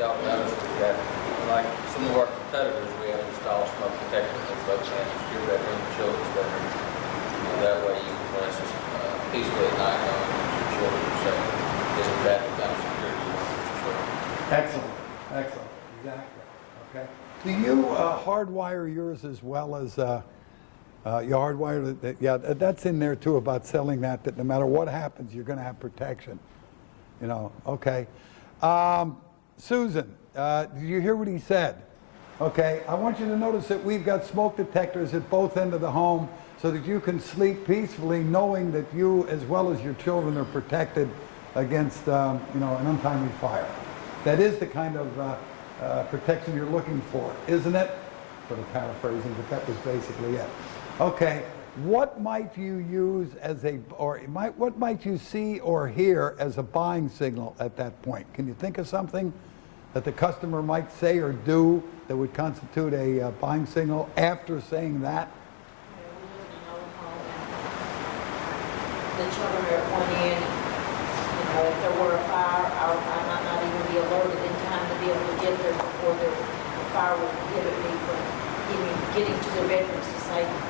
y'all noticed that, like some of our competitors, we have installed smoke detectors in both campuses, your bedroom, children's bedroom. That way you can rest peacefully at night knowing that your children are safe. Isn't that the kind of security you want for your children? Excellent, excellent, exactly. Okay. Do you hardwire yours as well as you hardwire it? Yeah, that's in there too about selling that no matter what happens, you're going to have protection. You know, okay. Susan, did you hear what he said? Okay, I want you to notice that we've got smoke detectors at both ends of the home so that you can sleep peacefully knowing that you as well as your children are protected against you know, an untimely fire. That is the kind of protection you're looking for, isn't it? Sort of paraphrasing, but that was basically it. Okay, what might you use as what might you see or hear as a buying signal at that point? Can you think of something that the customer might say or do that would constitute a buying signal after saying that? The children are at one end, you know, if there were a fire, I might not even be alerted in time to be able to get there before the fire would prohibit me from getting to their bedrooms to save them.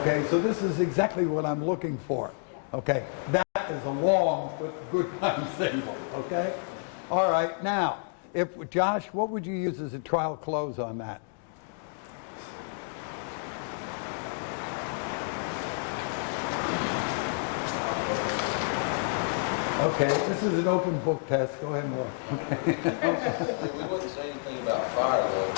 Okay, so this is exactly what I'm looking for. Okay, that is a long but good buying signal, okay? All right, now, Josh, what would you use as a trial close on that? Okay, this is an open book test. Go ahead and look. Okay. We wouldn't say anything about fire, though.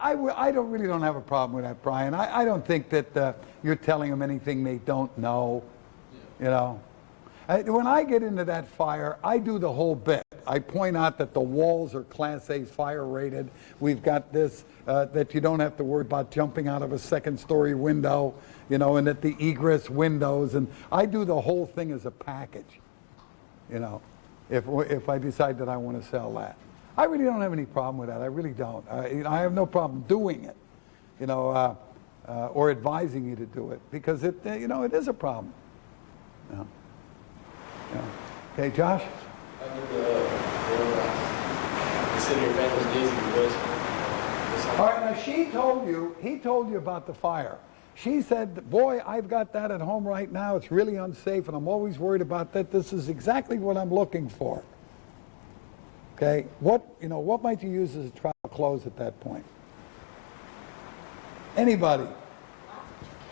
I really don't have a problem with that, Brian. I don't think that you're telling them anything they don't know, you know. When I get into that fire, I do the whole bit. I point out that the walls are Class A fire rated. We've got this, that you don't have to worry about jumping out of a second-story window, you know, and that the egress windows, and I do the whole thing as a package, you know, if I decide that I want to sell that. I really don't have any problem with that. I really don't. I have no problem doing it, you know, or advising you to do it because it, you know, it is a problem. You know. Yeah. Okay, Josh? I do consider your family's busy because. All right, now he told you about the fire. She said, boy, I've got that at home right now. It's really unsafe and I'm always worried about that. This is exactly what I'm looking for. Okay, what might you use as a trial close at that point? Anybody?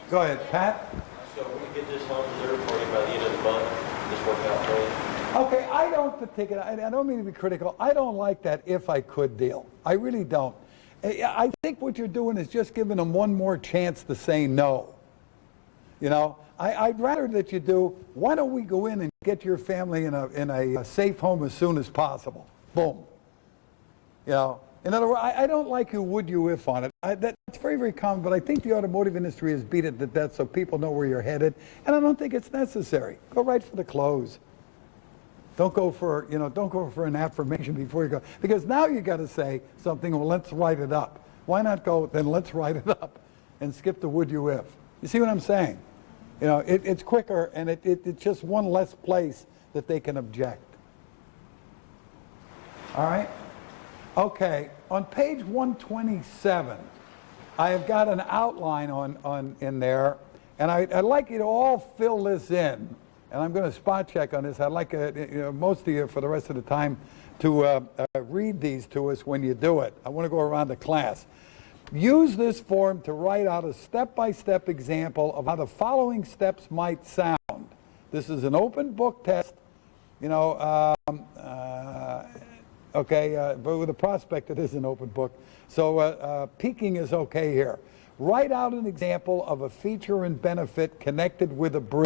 Go ahead, Pat. So we get this home reserved for you by the end of the month. This work out for you. Okay, I don't mean to be critical. I don't like that if I could deal. I really don't. I think what you're doing is just giving them one more chance to say no. You know, I'd rather that you do, why don't we go in and get your family in a safe home as soon as possible. Boom. You know, in other words, I don't like you would you if on it. That's very, very common, but I think the automotive industry has beat it to death so people know where you're headed, and I don't think it's necessary. Go right for the close. Don't go for an affirmation before you go, because now you got to say something, well, let's write it up. Why not go, then let's write it up and skip the would you if. You see what I'm saying? You know, it's quicker, and it's just one less place that they can object. All right? Okay, on page 127, I have got an outline in there, and I'd like you to all fill this in. And I'm going to spot check on this. I'd like most of you for the rest of the time to read these to us when you do it. I want to go around the class. Use this form to write out a step-by-step example of how the following steps might sound. This is an open book test, you know, okay, but with a prospect it is an open book. So peeking is okay here. Write out an example of a feature and benefit connected with a bridge.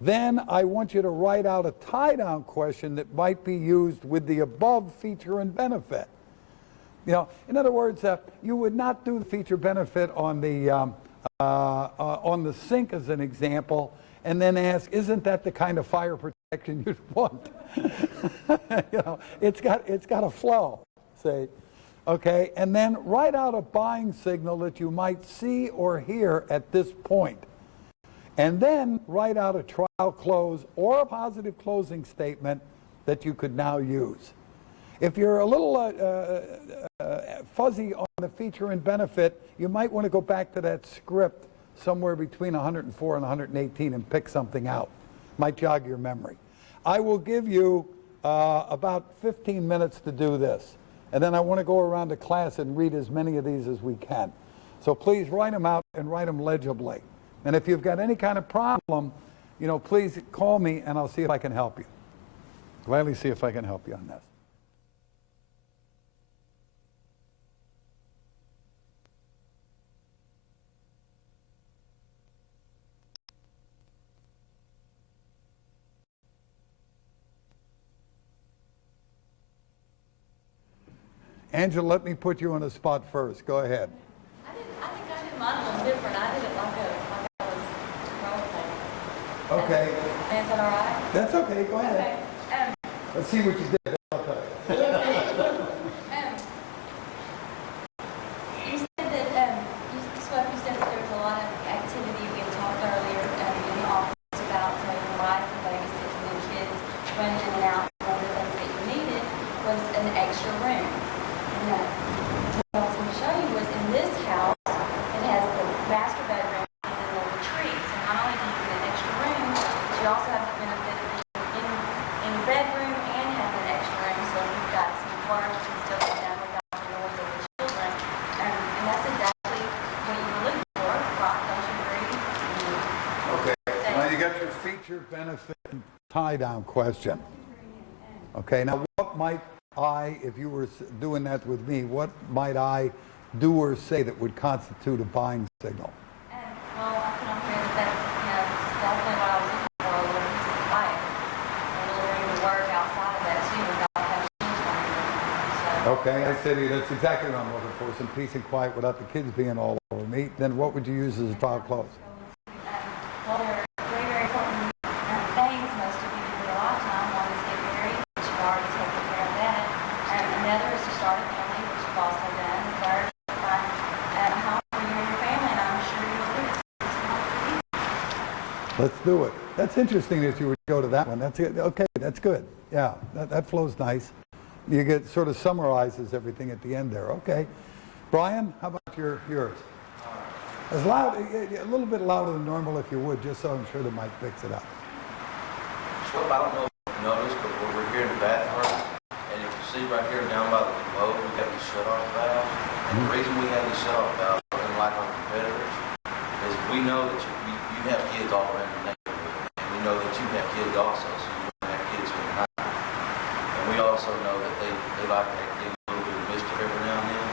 Then I want you to write out a tie-down question that might be used with the above feature and benefit. You know, in other words, you would not do the feature benefit on the sink as an example, and then ask, isn't that the kind of fire protection you'd want? You know, it's got a flow. See, okay, and then write out a buying signal that you might see or hear at this point. And then write out a trial close or a positive closing statement that you could now use. If you're a little fuzzy on the feature and benefit, you might want to go back to that script somewhere between 104 and 118 and pick something out. Might jog your memory. I will give you about 15 minutes to do this. And then I want to go around the class and read as many of these as we can. So please write them out and write them legibly. And if you've got any kind of problem, you know, please call me and I'll see if I can help you. Gladly see if I can help you on this. Angela, let me put you on the spot first. Go ahead. I think I did mine a little different. I did it like I was role playing. Okay. Is that all right? That's okay. Go ahead. Okay. Let's see what you did. I'll tell you. You said that, Swep, you said that there was a lot of activity we had talked earlier in the office about taking a wife and babysitting the kids, running in and out. One of the things that you needed was an extra room. And what I was going to show you was in this house, it has the master bedroom and then the retreat. So not only do you get an extra room, but you also have the benefit of being in the bedroom and having an extra room. So if you've got some work, you can still sit down without the noise of the children. And that's exactly what you were looking for, right? Don't you agree? Okay. Now you got your feature, benefit, and tie-down question. Okay. Now what might I, if you were doing that with me, what might I do or say that would constitute a buying signal? Well, I put on here that that's, definitely what I was looking for, a little piece of life. A little room to work outside of that too, without having shoes on me. So, Okay, I said that's exactly what I'm looking for, some peace and quiet without the kids being all over me. Then what would you use as a trial close? well, there are very, very important things most of you do in your lifetime. One is get married, which you've already taken care of that. Another is to start a family, which you've also done. The third is to find a home for you and your family, and I'm sure you'll do it. Let's do it. That's interesting that you would go to that one. That's it. Okay, that's good. Yeah, that flows nice. You get sort of summarizes everything at the end there. Okay. Brian, how about yours? As loud, a little bit louder than normal if you would, just so I'm sure the mic picks it up. Schwep, I don't know if you noticed, but we're here in the bathroom, and if you see right here down by the commode, we have these shut-off valves. And the reason we have these shut-off valves, unlike our competitors, is we know that you have kids all around the neighborhood, and we know that you have kids also, so you want to have kids spend the night. And we also know that they like to get a little bit of mischief every now and then,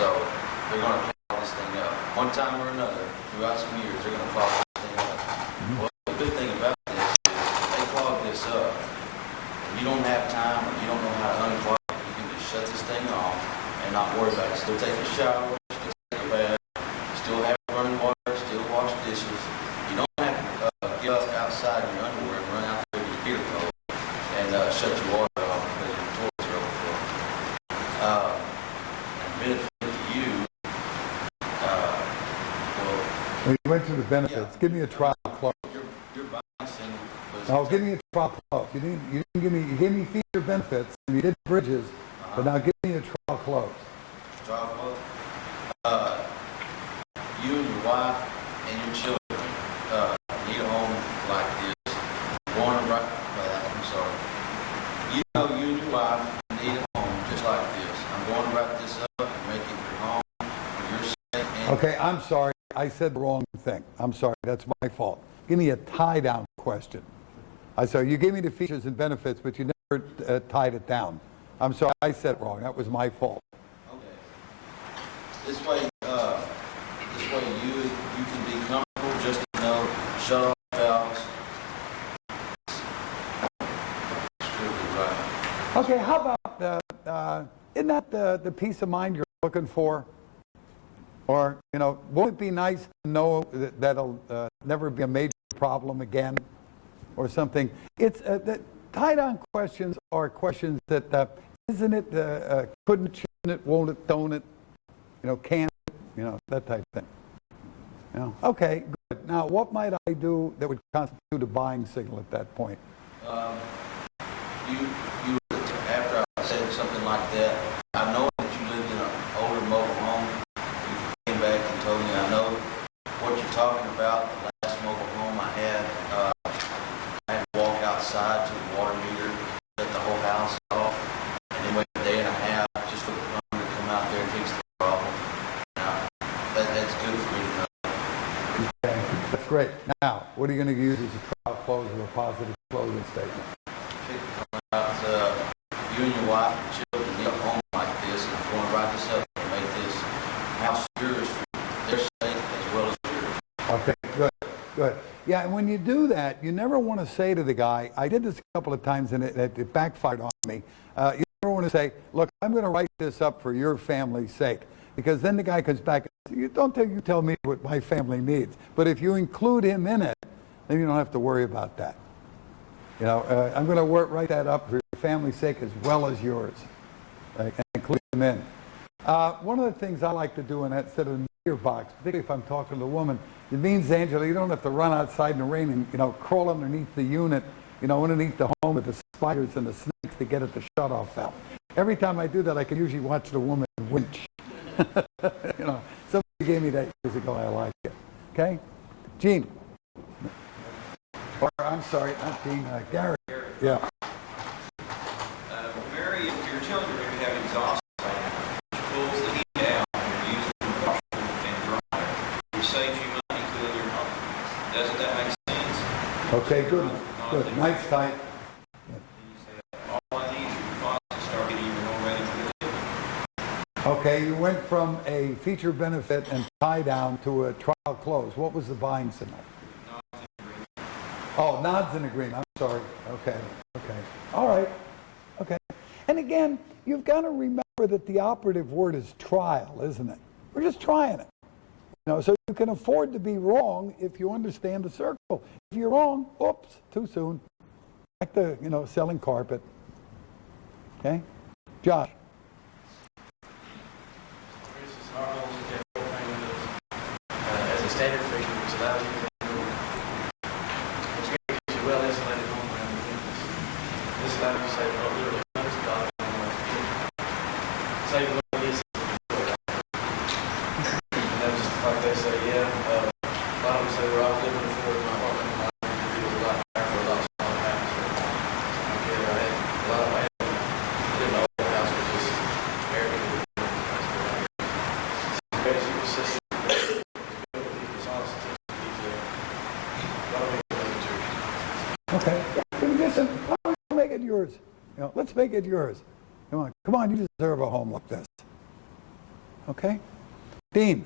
so they're going to follow this thing up. One time or another, throughout some years, they're going to follow this thing up. Well, the good thing about this is they clog this up, and you don't have time or you don't know how to unclog it. You can just shut this thing off and not worry about it. Still take a shower, still take a bath, still have running water, still wash dishes. You don't have to get up outside in your underwear and run out there to your heater cold and shut your water off because your toilets are overflowing. And benefit to you, well, When you went through the benefits, give me a trial close. your buying signal was... Oh, give me a trial close. You gave me feature benefits, and you did bridges, but now give me a trial close. Trial close. You and your wife and your children need a home like this. Going right, I'm sorry. You know you and your wife need a home just like this. I'm going to wrap this up and make it your home for your sake and... Okay, I'm sorry. I said the wrong thing. I'm sorry. That's my fault. Give me a tie-down question. So you gave me the features and benefits, but you never tied it down. I'm sorry. I said it wrong. That was my fault. Okay. This way you can be comfortable just to know shut off valves. Right. Okay, how about, isn't that the peace of mind you're looking for? Or, you know, won't it be nice to know that that'll never be a major problem again or something? It's the tie-down questions are questions that, isn't it, couldn't, shouldn't it, won't it, don't it, you know, can it, you know, that type of thing. You know? Okay, good. Now, what might I do that would constitute a buying signal at that point? after I said something like that, I know that you lived in an older mobile home. You came back and told me, I know what you're talking about. The last mobile home I had to walk outside to the water meter, shut the whole house off, and then wait a day and a half just for the plumber to come out there and fix the problem. Now, that's good for me to know. Okay, that's great. Now, what are you going to use as a trial close or a positive closing statement? You and your wife and children need a home like this, and I'm going to write this up and make this house yours for their sake as well as yours. Okay, good, good. Yeah, and when you do that, you never want to say to the guy, I did this a couple of times and it backfired on me. You never want to say, look, I'm going to write this up for your family's sake. Because then the guy comes back and says, you tell me what my family needs. But if you include him in it, then you don't have to worry about that. You know, I'm going to write that up for your family's sake as well as yours. And include them in. One of the things I like to do in that set of meter box, particularly if I'm talking to a woman, it means, Angela, you don't have to run outside in the rain and, crawl underneath the unit, underneath the home with the spiders and the snakes to get at the shutoff valve. Every time I do that, I can usually watch the woman winch. Somebody gave me that years ago. I like it. Okay? Gene. Or, I'm sorry, not Gene, Gary. Yeah. Mary, if your children maybe have exhaust fan, which pulls the heat down when you're using the washer and dryer, which saves you money cooling your home. Doesn't that make sense? Okay, good. Good. Nice tight. All I need is your deposit to start getting your home ready for the Okay, you went from a feature benefit and tie down to a trial close. What was the buying signal? Oh, nods in agreement. I'm sorry. Okay. All right. Okay. And again, you've got to remember that the operative word is trial, isn't it? We're just trying it. So you can afford to be wrong if you understand the circle. If you're wrong, oops, too soon. Back to, selling carpet. Okay? Josh. As a standard figure, which allows you to well insulated home around the campus. This allows you to save literally hundreds of dollars on save what it is. And just like they say, a lot of them say, well, I was living before in my apartment, and it was a lot higher for a lot smaller house. I lived in an old house with just air conditioning. Basic system. Okay. Listen, make it yours. Let's make it yours. Come on, you deserve a home like this. Okay? Dean.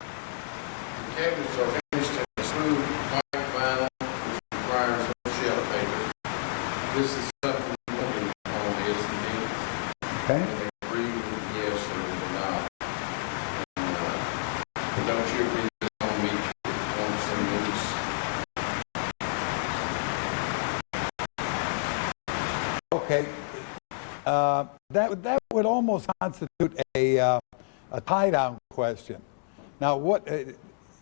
The cabinets are finished in smooth white vinyl, which requires no shelf paper. This is something you want in your home, isn't it? Okay. And they agree with yes or not. And don't you agree this home meets your wants and needs? Okay. That would almost constitute a tie-down question. Now, what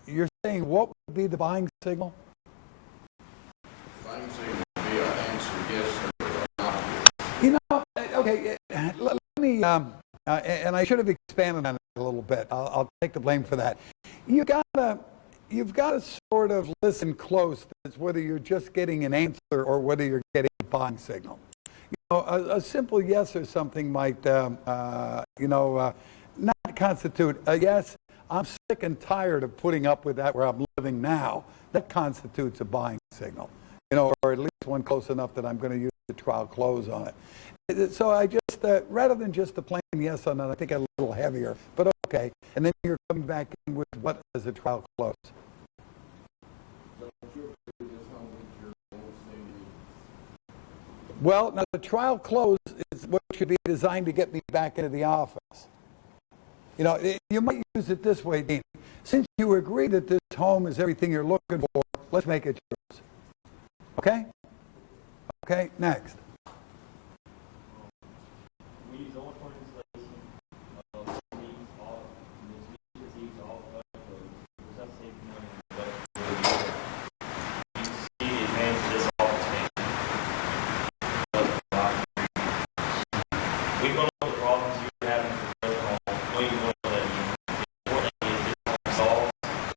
you're saying? What would be the buying signal? Buying signal would be an answer yes or not. Okay. Let me. And I should have expanded on it a little bit. I'll take the blame for that. You've got to sort of listen close as whether you're just getting an answer or whether you're getting a buying signal. A simple yes or something might, not constitute a yes. I'm sick and tired of putting up with that where I'm living now. That constitutes a buying signal, or at least one close enough that I'm going to use the trial close on it. So I just, rather than just the plain yes on that, I think a little heavier, but okay. And then you're coming back in with what as a trial close. Well, now the trial close is what should be designed to get me back into the office. You might use it this way, Dean. Since you agree that this home is everything you're looking for, let's make it yours. Okay? Okay, next. We use all for installation of these all you see the advantages all we've gone over the problems you're having with the home. We want to let you. The important thing is to solve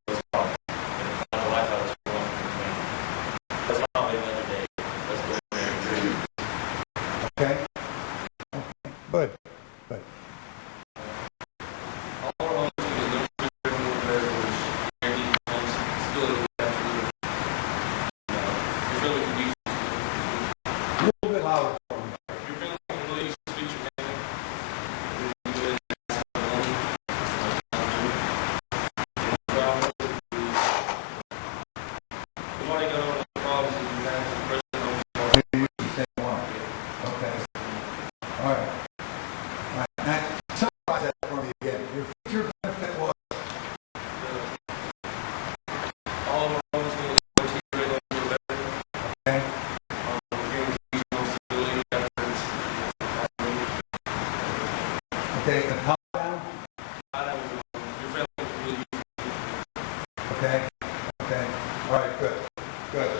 those problems. And it's not a life out of school. That's probably another day. Let's go there and agree. Okay? Good, good. All our homes do is no different than theirs, guaranteed homes, still we have to do, you're really confused. A little bit louder. You're feeling really speech your name. We've already got all the problems that we have in prison. You use the same one. Okay. All right. All right. Now, summarize that for me again. Your future benefit was, All of our homes will be cheaper and a little better. okay? We're guaranteed home stability benefits. Okay, and calm down. Your family will be Okay, okay. All right, good, good.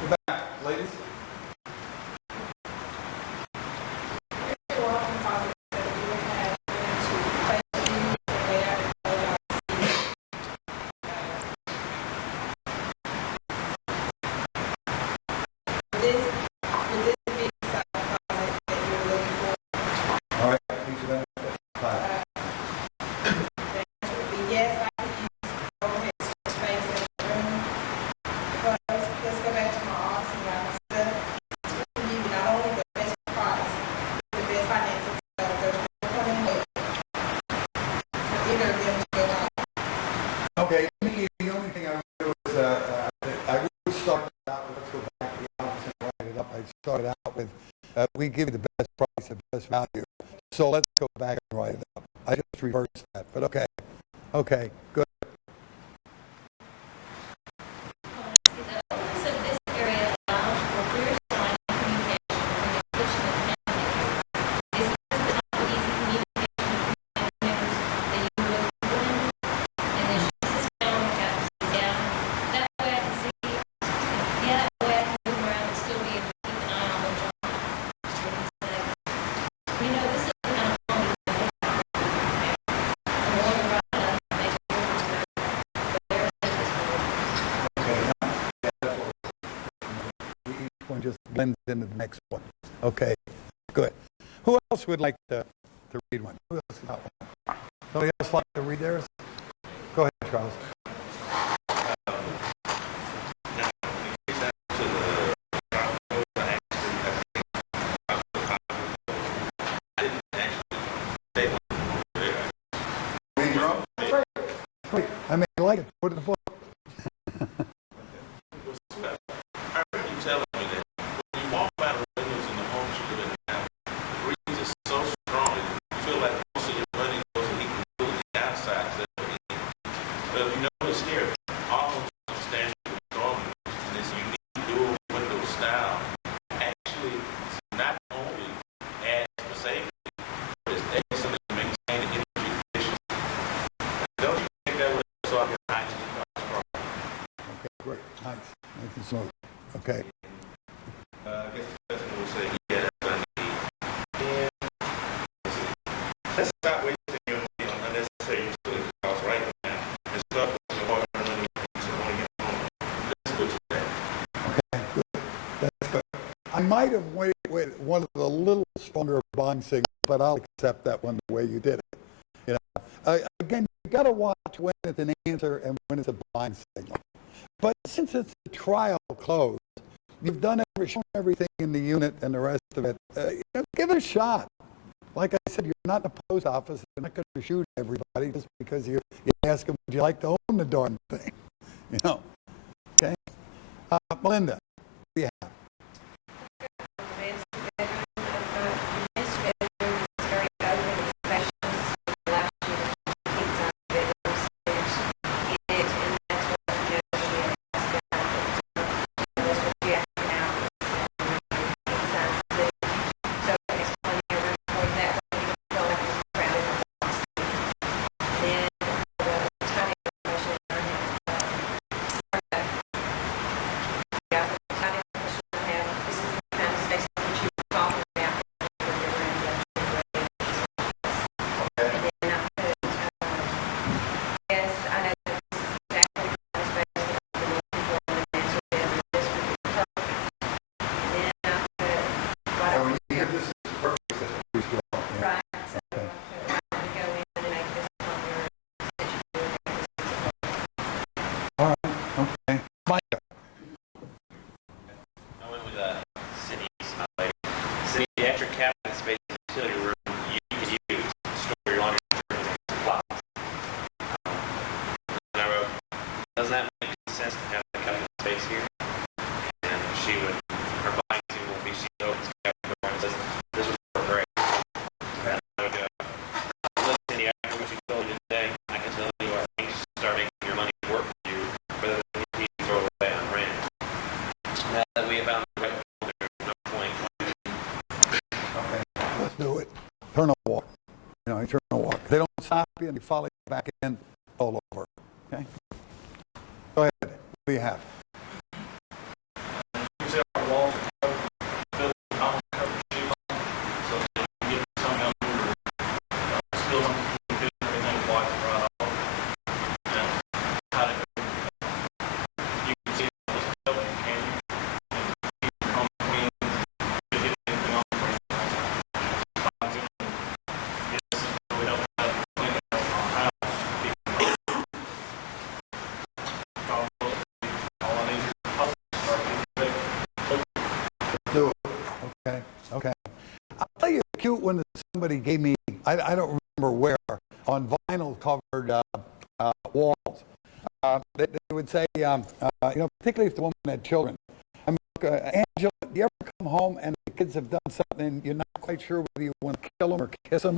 Go back, ladies. All right, future benefit. Five. Yes, I could use overhead space in the room. But let's go back to my awesome stuff. You not only the best price, the best financial stuff, there's no coming with either of them to go on. Okay, Nikki, the only thing I would do is, I would start it out with, let's go back to the office and write it up. I'd start it out with, we give you the best price, the best value. So let's go back and write it up. I just reversed that, but okay. Okay, good. So this area allows for clear sign and communication between the kitchen and family. Is this the type of easy communication between family members that you were looking for? And then she sits down, we have to sit down. That way I can see, yeah, that way I can move around and still be able to keep an eye on what y'all are. You know, this is the kind of home you can make. I'm more than right enough to make it work. But there's this one. Okay, now, each one just blends into the next one. Okay, good. Who else would like to read one? Who else got one? Somebody else like to read theirs? Go ahead, Charles. Read your own? Great. I mean, I like it. Put it in the book. I remember you telling me that when you walk by the windows in the homes you live in now, the breeze is so strong that you feel like most of your money goes to heat and cool the outside. But if you notice here, all of them stand strong in this unique dual window style. Actually, it's not only adds for safety, but it's excellent to maintain the energy efficiency. Don't you think that would also have your high energy strong? Okay, great. Nice. Nice and smooth. Okay. I guess the customer will say, yeah, that's what I need. And let's stop wasting your money on unnecessary utility costs right now and start putting your hard money into owning your home. Let's go to that. Okay, good. That's good. I might have waited one of the little stronger bond signals, but I'll accept that one the way you did it. You know, again, you got to watch when it's an answer and when it's a blind signal. But since it's a trial close, you've done shown everything in the unit and the rest of it. Give it a shot. Like I said, you're not in the post office. You're not going to shoot everybody just because you ask them, would you like to own the darn thing? You know. Okay. Melinda, what do you have? do it. Turn a walk. You know, you turn a walk. If they don't stop you and you follow you back in, all over. Okay? Go ahead. What do you have? You said our walls are covered, built with covered sheet, so if you get something under, spill something, everything wipes right off. And how to, you can see it was covered, can you? And keep your home clean, you hit anything on the ground. Yes, we don't have to clean it up our house. All I need is a post, start getting ready. Do it. Okay. Okay. I'll tell you a cute one that somebody gave me. I don't remember where, on vinyl covered walls. They would say, you know, particularly if the woman had children. I mean, Angela, do you ever come home and the kids have done something and you're not quite sure whether you want to kill them or kiss them?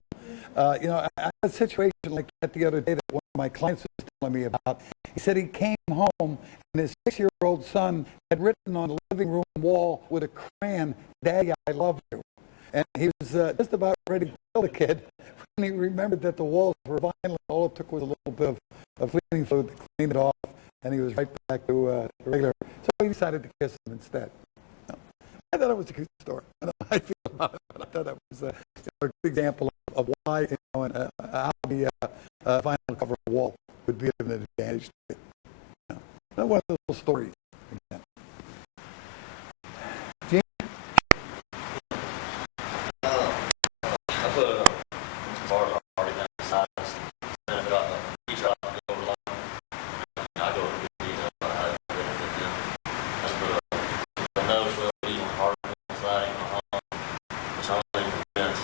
You know, I had a situation like that the other day that one of my clients was telling me about. He said he came home and his 6-year-old son had written on the living room wall with a crayon, "Daddy, I love you." And he was just about ready to kill the kid when he remembered that the walls were vinyl. All it took was a little bit of cleaning fluid to clean it off, and he was right back to regular. So he decided to kiss him instead. I thought it was a good story. I don't know how I feel about it, but I thought that was a good example of why, you know, how the vinyl cover wall would be an advantage to it. You know, one of those little stories. Again. Gene? I put bars already down the sides, and I got the each out go over line. I go over the detail about how to benefit them. I just put a nose well, even hard siding on home, which only prevents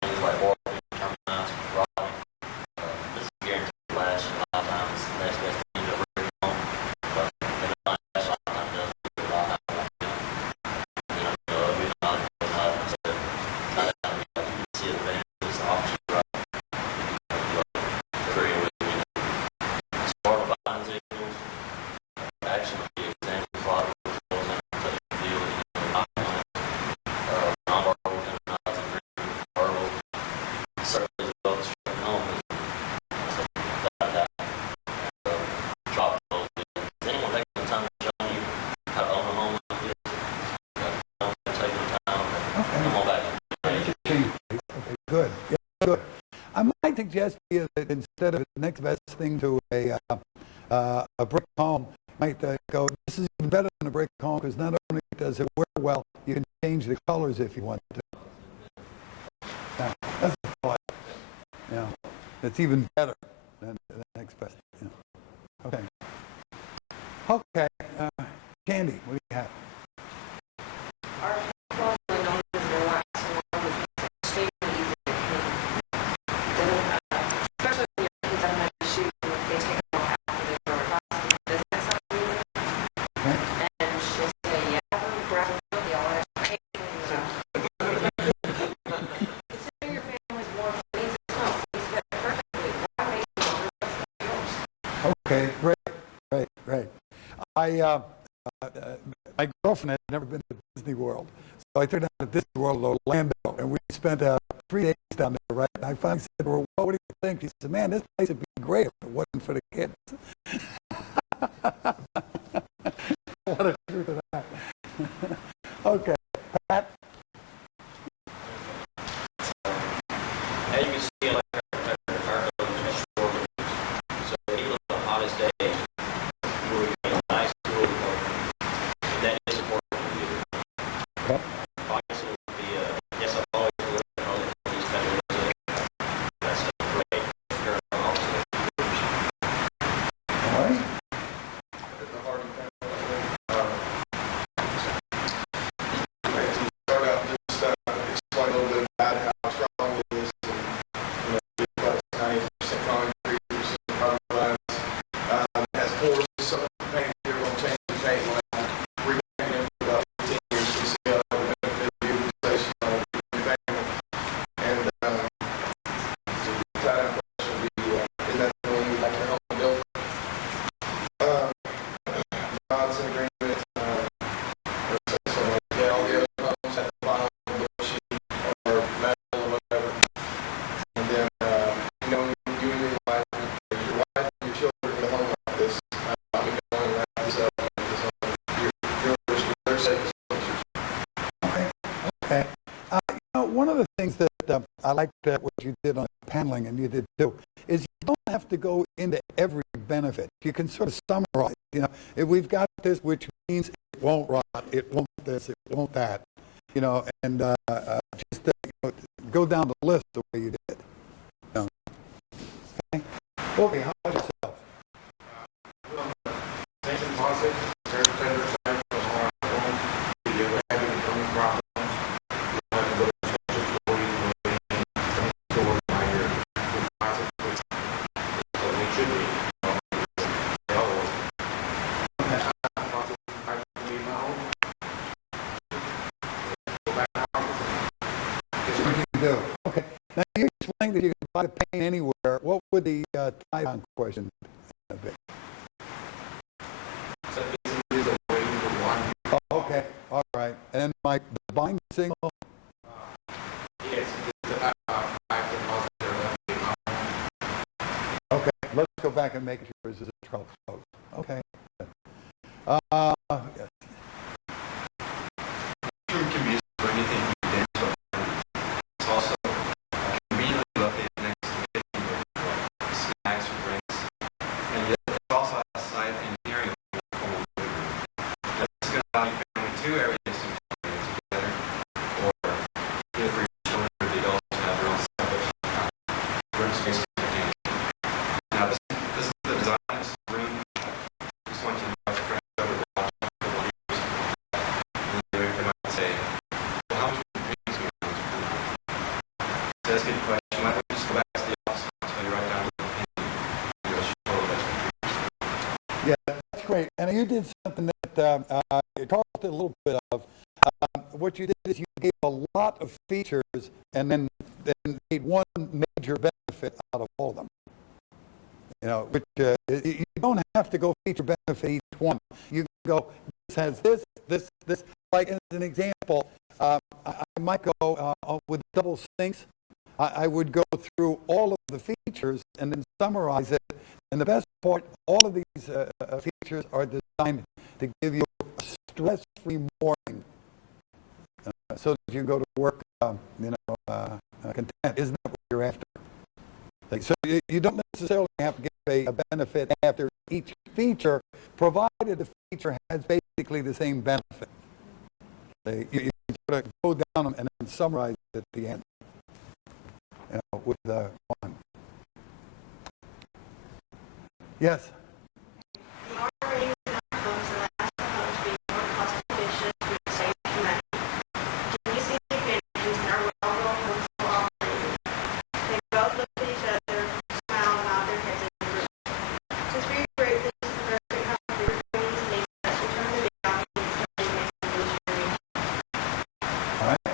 things like warping, termites, rotting. This is guaranteed to last a lifetime. It's the next best thing to bring home. But if it doesn't last a lifetime, it doesn't do it. I'll have one. You know, we're not so you can see the benefits, the option, right? Agree with me. Smart buying signals, action of the example plot goes in such a deal, non-verbal, not verbal, certainly as well as straight home. So that drop those deals. Is anyone taking the time to show you how to own a home like this? Taking the time. Come on back. Okay, good. Yeah, good. I might suggest to you that instead of the next best thing to a brick home, might go, this is even better than a brick home because not only does it work well, you can change the colors if you want to. Now, that's the thought. Yeah, it's even better than the next best. Yeah. Okay. Okay. Candy, what do you have? Our home went on in the last one was extremely easy to clean. Especially when your kids have had to shoot and they take them out after they throw it across. Does that sound good? Okay. And she'll say, yeah, grab them, they all have to pay clean it up. Considering your family's more needs at home, you fit perfectly. Why make it longer? That's yours. Okay, great. My girlfriend had never been to Disney World, so I took her down to Disney World Orlando, and we spent 3 days down there, right? And I finally said to her, well, what do you think? She said, man, this place would be great if it wasn't for the kids. What a truth of that. Okay, Pat? As you can see, like our short, so even on the hottest days, we're getting a nice cool and that is important to you. Yep. Obviously, yes, I've always lived in home these kind of things. That's great. All right. Start out just explain a little bit about how strong it is. And, you know, it's about 90% concrete, 10% fiberglass. It has pores, so paint, you're going to change the paint line. Repaint it for about 15 years. You see how it Okay. One of the things that I liked what you did on paneling, and you did too, is you don't have to go into every benefit. You can sort of summarize. If we've got this, which means it won't rot, it won't this, it won't that. And just go down the list the way you did. Okay. Okay. How about yourself? Sinks and faucets, air tender sites on our home. If you ever have any plumbing problems, you'll have to go to special store, store by your faucet, which they should be. They all work. Faucets, I can leave my home. Go back to my office. That's what you do. Okay. Now you explained that you can buy paint anywhere. What would the tie-down question be? So this is a way to one. Oh, okay. All right. And then the buying signal. Yes, it's I can also leave my home. Okay. Let's go back and make sure this is a trouble. Okay. Yes. It can be used for anything you did. It's also conveniently located next to the kitchen with snacks or drinks. And yet it also has site engineering for that's going to allow your family two areas to come together, or either for your children or the adults to have their own separate room space. Now this is the design of this room. Just want you to watch friends over the watch for 1 year. And they might say, well, how much would the paintings be on? So that's a good question. Why don't we just go back to the office and tell you right down to the painting? Yeah, that's great. And you did something that Carl did a little bit of. What you did is you gave a lot of features and then made one major benefit out of all of them. Which you don't have to go feature benefit each one. You can go, this has this. Like as an example, I might go with double sinks. I would go through all of the features and then summarize it. And the best part, all of these features are designed to give you a stress-free morning, so that you go to work, content. Isn't that what you're after? So you don't necessarily have to give a benefit after each feature, provided the feature has basically the same benefit. You sort of go down them and then summarize it at the end, with one. Yes. All right.